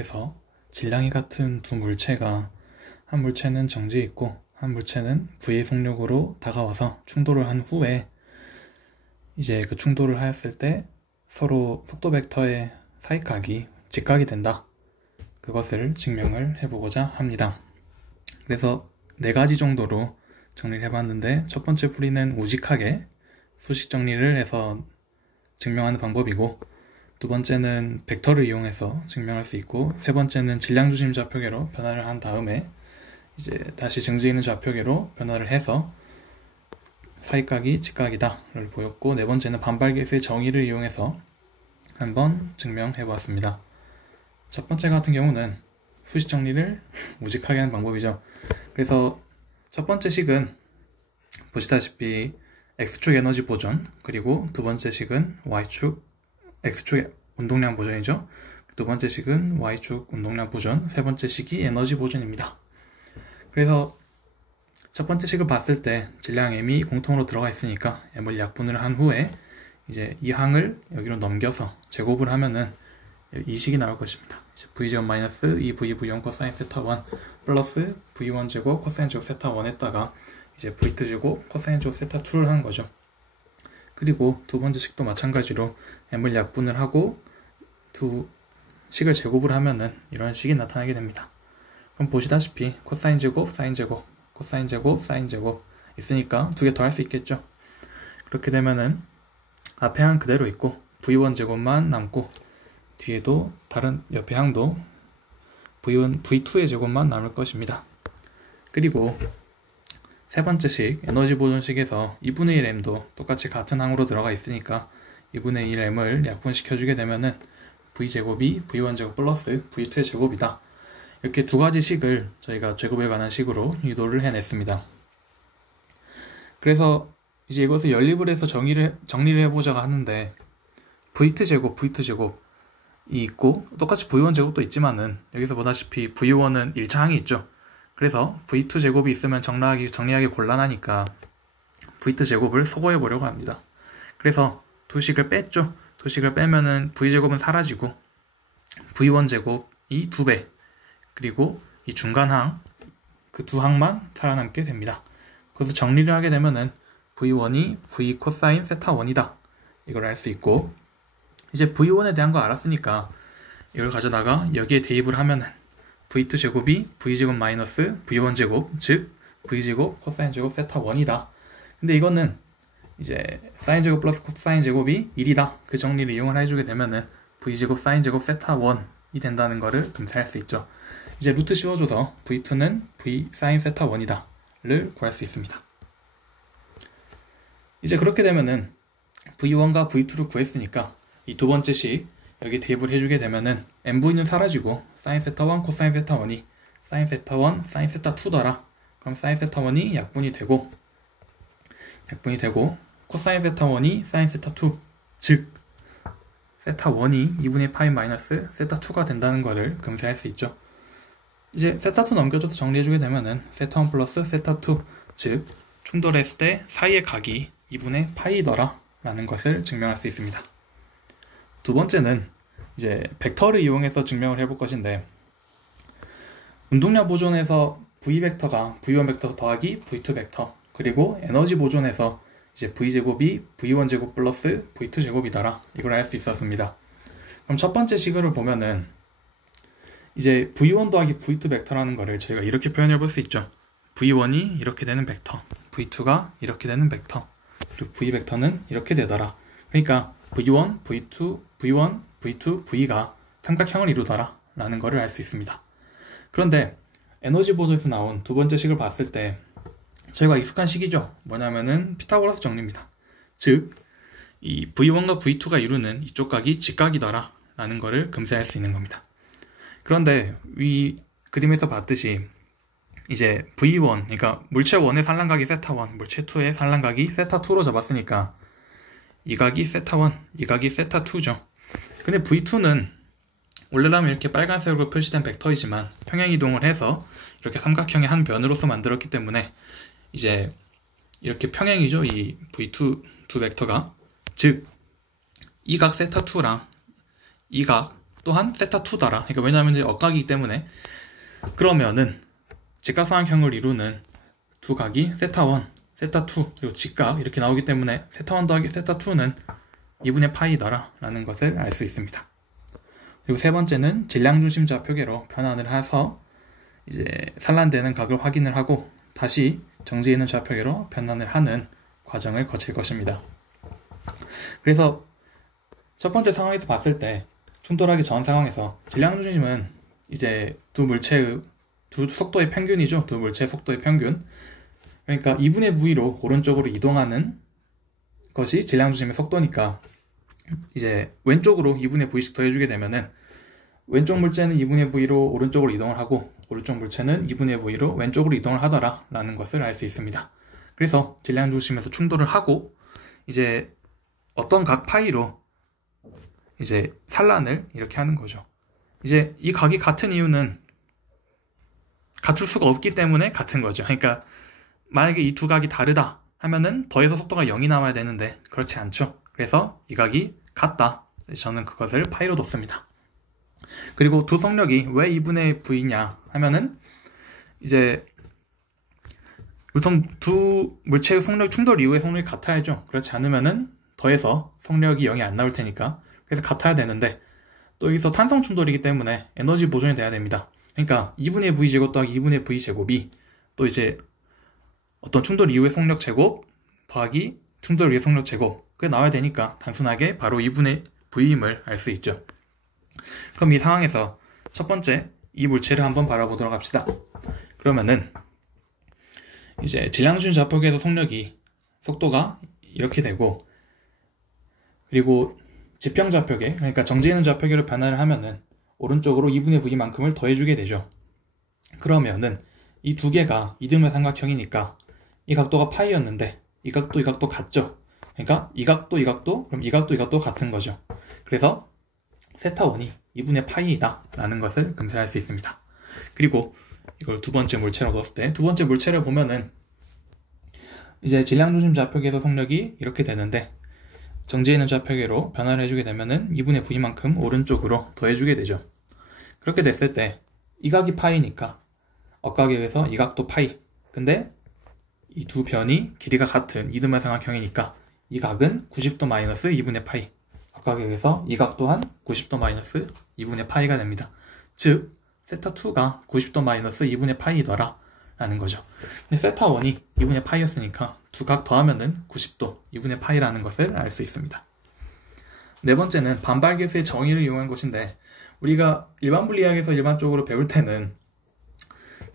그래서 질량이 같은 두 물체가 한 물체는 정지해 있고 한 물체는 V의 속력으로 다가와서 충돌을 한 후에 이제 그 충돌을 하였을 때 서로 속도 벡터의 사이각이 직각이 된다. 그것을 증명을 해보고자 합니다. 그래서 네 가지 정도로 정리를 해봤는데, 첫 번째 풀이는 오직하게 수식 정리를 해서 증명하는 방법이고, 두 번째는 벡터를 이용해서 증명할 수 있고, 세 번째는 질량중심 좌표계로 변화를 한 다음에 이제 다시 정지해 있는 좌표계로 변화를 해서 사이각이 직각이다를 보였고, 네 번째는 반발계수의 정의를 이용해서 한번 증명해 보았습니다. 첫 번째 같은 경우는 수식 정리를 우직하게 하는 방법이죠. 그래서 첫 번째 식은 보시다시피 X축 에너지 보존, 그리고 두 번째 식은 Y축 X축 운동량 보존이죠. 두 번째 식은 Y축 운동량 보존, 세 번째 식이 에너지 보존입니다. 그래서 첫 번째 식을 봤을 때 질량 M이 공통으로 들어가 있으니까 M을 약분을 한 후에 이제 이 항을 여기로 넘겨서 제곱을 하면은 이 식이 나올 것입니다. 이제 V0 마이너스 2VV1 코사인 세타 1 플러스 V1 제곱 코사인 제곱 세타 1에다가 이제 V2 제곱 코사인 제곱 세타 2를 한 거죠. 그리고 두 번째 식도 마찬가지로 M을 약분을 하고 두 식을 제곱을 하면은 이런 식이 나타나게 됩니다. 그럼 보시다시피 코사인 제곱, 사인 제곱, 코사인 제곱, 사인 제곱 있으니까 두 개 더 할 수 있겠죠. 그렇게 되면은 앞에 항 그대로 있고 V1 제곱만 남고 뒤에도 다른 옆에 항도 V1, V2의 제곱만 남을 것입니다. 그리고 세 번째 식, 에너지 보존식에서 2분의 1m도 똑같이 같은 항으로 들어가 있으니까 2분의 1m을 약분시켜주게 되면은 V제곱이 V1 제곱 플러스 V2의 제곱이다. 이렇게 두 가지 식을 저희가 제곱에 관한 식으로 유도를 해냈습니다. 그래서 이제 이것을 연립을 해서 정리를 해보자고 하는데 V2 제곱, V2 제곱이 있고 똑같이 V1 제곱도 있지만은 여기서 보다시피 V1은 1차 항이 있죠. 그래서 V2 제곱이 있으면 정리하기 곤란하니까 V2 제곱을 소거해 보려고 합니다. 그래서 두 식을 뺐죠. 두 식을 빼면은 V 제곱은 사라지고 V1 제곱이 2배, 그리고 이 중간 항, 그 두 항만 살아남게 됩니다. 그래서 정리를 하게 되면은 V1이 V 코사인 세타 1이다. 이걸 알 수 있고, 이제 V1에 대한 거 알았으니까 이걸 가져다가 여기에 대입을 하면은 V2 제곱이 V제곱 마이너스 V1 제곱, 즉 V제곱 코사인 제곱 세타 1이다. 근데 이거는 이제 사인 제곱 플러스 코사인 제곱이 1이다. 그 정리를 이용을 해주게 되면은 V제곱 사인 제곱 세타 1이 된다는 거를 금세할 수 있죠. 이제 루트 씌워줘서 V2는 V 사인 세타 1이다 를 구할 수 있습니다. 이제 그렇게 되면은 V1과 V2를 구했으니까 이 두 번째 식 여기 대입을 해주게 되면은 MV는 사라지고 사인 세타 1 코사인 세타 1이 사인 세타 1 사인 세타 2더라. 그럼 사인 세타 1이 약분이 되고 코사인 세타 1이 사인 세타 2, 즉 세타 1이 2분의 파이 마이너스 세타 2가 된다는 거를 금세할 수 있죠. 이제 세타 2 넘겨줘서 정리해주게 되면은 세타 1 플러스 세타 2, 즉 충돌했을 때 사이의 각이 2분의 파이더라 라는 것을 증명할 수 있습니다. 두 번째는 이제 벡터를 이용해서 증명을 해볼 것인데, 운동량 보존에서 V 벡터가 V1 벡터 더하기 V2 벡터, 그리고 에너지 보존에서 이제 V제곱이 V1 제곱 플러스 V2 제곱이더라. 이걸 알 수 있었습니다. 그럼 첫 번째 식을 보면은 이제 V1 더하기 V2 벡터라는 거를 저희가 이렇게 표현해 볼 수 있죠. V1이 이렇게 되는 벡터, V2가 이렇게 되는 벡터, 그리고 V 벡터는 이렇게 되더라. 그러니까 V1, V2, V1, V2, V가 삼각형을 이루더라 라는 거를 알 수 있습니다. 그런데 에너지 보존에서 나온 두 번째 식을 봤을 때 저희가 익숙한 식이죠. 뭐냐면은 피타고라스 정리입니다. 즉 이 V1과 V2가 이루는 이쪽 각이 직각이더라 라는 거를 금세할 수 있는 겁니다. 그런데 이 그림에서 봤듯이 이제 V1, 그러니까 물체 1의 산란각이 세타 1, 물체 2의 산란각이 세타 2로 잡았으니까 이 각이 세타 1, 이 각이 세타 2죠. 근데 V2는 원래라면 이렇게 빨간색으로 표시된 벡터이지만 평행이동을 해서 이렇게 삼각형의 한 변으로서 만들었기 때문에 이제 이렇게 평행이죠. 이 V2 두 벡터가. 즉 이 각 세타 2랑 이 각 또한 세타2다라. 그러니까 왜냐하면 이제 억각이기 때문에. 그러면은 직각삼각형을 이루는 두 각이 세타1, 세타2 그리고 직각 이렇게 나오기 때문에 세타1 더하기 세타2는 2분의 파이다라 라는 것을 알 수 있습니다. 그리고 세 번째는 질량중심 좌표계로 변환을 해서 이제 산란되는 각을 확인을 하고 다시 정지해 있는 좌표계로 변환을 하는 과정을 거칠 것입니다. 그래서 첫 번째 상황에서 봤을 때 충돌하기 전 상황에서 질량중심은 이제 두 물체의 두 속도의 평균이죠. 두 물체의 속도의 평균. 그러니까 2분의 V로 오른쪽으로 이동하는 것이 질량중심의 속도니까 이제 왼쪽으로 2분의 V씩 더해주게 되면은 왼쪽 물체는 2분의 V로 오른쪽으로 이동을 하고 오른쪽 물체는 2분의 V로 왼쪽으로 이동을 하더라 라는 것을 알 수 있습니다. 그래서 질량중심에서 충돌을 하고 이제 어떤 각 파이로 이제 산란을 이렇게 하는 거죠. 이제 이 각이 같은 이유는 같을 수가 없기 때문에 같은 거죠. 그러니까 만약에 이 두 각이 다르다 하면은 더해서 속도가 0이 나와야 되는데 그렇지 않죠. 그래서 이 각이 같다. 저는 그것을 파이로 뒀습니다. 그리고 두 속력이 왜 2분의 V냐 하면은 이제 보통 두 물체의 속력 충돌 이후의 속력이 같아야죠. 그렇지 않으면은 더해서 속력이 0이 안 나올 테니까. 그래서 같아야 되는데 또 여기서 탄성 충돌이기 때문에 에너지 보존이 돼야 됩니다. 그러니까 2분의 V제곱 더하기 2분의 V제곱이 또 이제 어떤 충돌 이후의 속력 제곱 더하기 충돌 이후의 속력 제곱 그게 나와야 되니까 단순하게 바로 2분의 V임을 알 수 있죠. 그럼 이 상황에서 첫 번째 이 물체를 한번 바라보도록 합시다. 그러면은 이제 질량중심 좌표계에서 속도가 이렇게 되고 그리고 지평 좌표계 그러니까 정지해 있는 좌표계로 변화를 하면은 오른쪽으로 2분의 V만큼을 더해주게 되죠. 그러면은 이 두 개가 이등변 삼각형이니까 이 각도가 파이였는데 이 각도 같죠. 그러니까 이 각도 그럼 이 각도 같은 거죠. 그래서 세타1이 2분의 파이이다 라는 것을 금세할 수 있습니다. 그리고 이걸 두 번째 물체로 넣었을 때 두 번째 물체를 보면은 이제 질량중심 좌표계에서 속력이 이렇게 되는데 정지해 있는 좌표계로 변화를 해주게 되면은 2분의 V만큼 오른쪽으로 더해주게 되죠. 그렇게 됐을 때 이 각이 파이니까 억각에 의해서 이 각도 파이. 근데 이 두 변이 길이가 같은 이등변 삼각형이니까 이 각은 90도 마이너스 2분의 파이. 억각에 의해서 이 각 또한 90도 마이너스 2분의 파이가 됩니다. 즉 세타2가 90도 마이너스 2분의 파이더라 라는 거죠. 근데 세타1이 2분의 파이였으니까 두 각 더하면은 90도 2분의 파이라는 것을 알 수 있습니다. 네 번째는 반발계수의 정의를 이용한 것인데 우리가 일반 물리학에서 일반적으로 배울 때는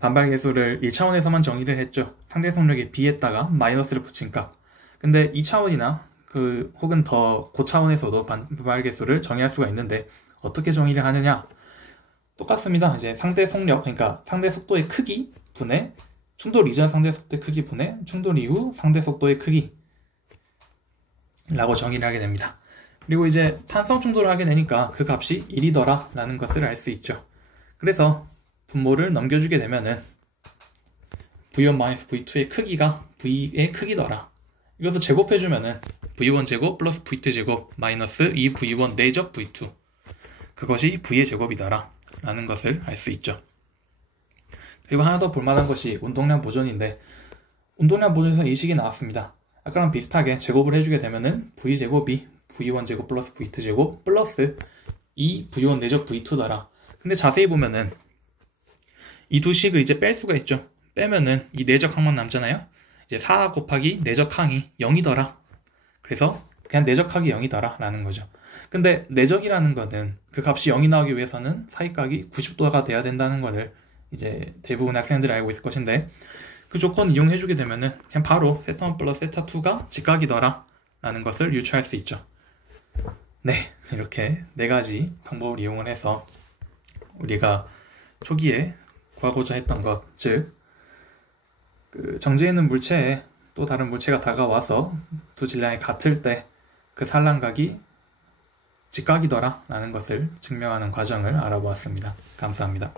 반발계수를 1차원에서만 정의를 했죠. 상대 속력의 B에다가 마이너스를 붙인 값. 근데 2차원이나 혹은 더 고차원에서도 반발계수를 정의할 수가 있는데 어떻게 정의를 하느냐? 똑같습니다. 이제 상대 속력, 그러니까 상대 속도의 크기 분의 충돌 이전 상대 속도의 크기 분의 충돌 이후 상대 속도의 크기 라고 정의를 하게 됩니다. 그리고 이제 탄성 충돌을 하게 되니까 그 값이 1이더라 라는 것을 알 수 있죠. 그래서 분모를 넘겨주게 되면은 V1-V2의 크기가 V의 크기더라. 이것을 제곱해주면은 V1제곱 플러스 V2제곱 마이너스 2V1 내적 V2 그것이 V의 제곱이더라 라는 것을 알 수 있죠. 그리고 하나 더 볼만한 것이 운동량 보존인데 운동량 보존에서 이 식이 나왔습니다. 아까랑 비슷하게 제곱을 해주게 되면은 V제곱이 V1제곱 플러스 V2제곱 플러스 2V1 내적 V2더라. 근데 자세히 보면은 이 두 식을 이제 뺄 수가 있죠. 빼면은 이 내적 항만 남잖아요. 이제 4 곱하기 내적 항이 0이더라. 그래서 그냥 내적 항이 0이더라 라는 거죠. 근데 내적이라는 거는 그 값이 0이 나오기 위해서는 사이각이 90도가 돼야 된다는 거를 이제 대부분 학생들이 알고 있을 것인데 그 조건 이용해주게 되면은 그냥 바로 세타1 플러스 세타2가 직각이더라 라는 것을 유추할 수 있죠. 네, 이렇게 네 가지 방법을 이용을 해서 우리가 초기에 구하고자 했던 것, 즉 정지해 있는 물체에 또 다른 물체가 다가와서 두 질량이 같을 때 그 산란각이 직각이더라 라는 것을 증명하는 과정을 알아보았습니다. 감사합니다.